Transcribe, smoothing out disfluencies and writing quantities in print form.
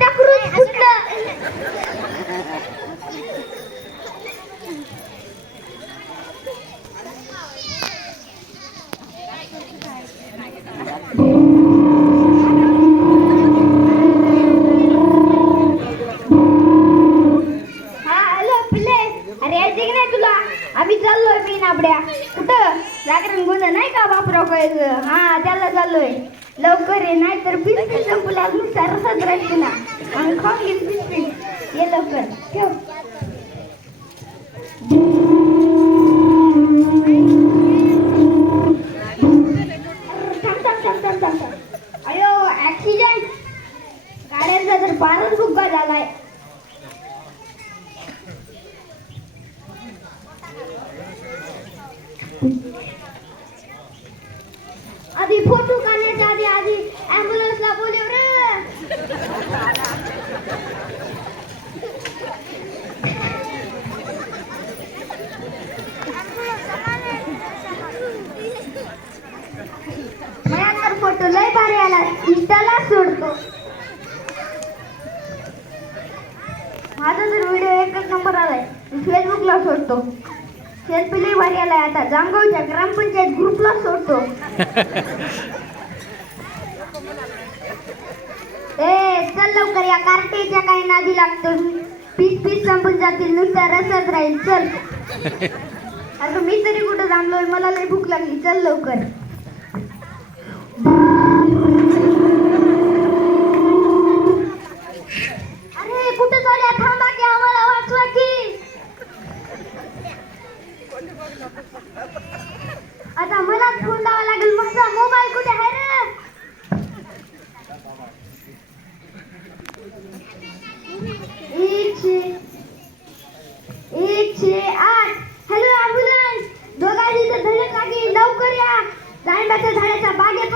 टकरून फुटलं. आम्ही चाललोय बिनाबड्या. कुठं जागरण गोंधळ नाही का बापराव करायचं? हा त्याला चाललोय. लवकर ये नाही तर बिस्किट संपला नुसार रसात राहते ना. आणि खाऊन घेईल बिस्किट. ये लवकर ठेव. अयो ऍक्सिडेंट. गाड्यांचा तर फारच धोका झालाय. आधी फोटो काढण्याच्या आधी ॲम्ब्युलन्सला बोलव रे. माझा फोटो लय भारी आला. इंस्टाला सोडतो. माझा तर व्हिडिओ एकच नंबर आलाय. फेसबुकला सोडतो. सेल्फी लय भारी आलाय. आता जामगावच्या ग्रामपंचायत ग्रुपला सोडतो. ए चल लवकर, या कार्टेच्या काही नादी लागतो. पीस संपून जातील, नुसत्या रसच राहील. चल अगं मी तरी कुठं थांबलोय, मला लय भूक लागली. चल लवकर. अरे कुठं चालल्या? थांबा की, आम्हाला वाचवा की. आता मला फोन लावा लागेल. माझा मोबाईल कुठे आहे रे? एकशे आठ. Hello ambulance. दोघांनी तर धडक लागली. लवकर या. जांभळाच्या झाडाच्या बागेत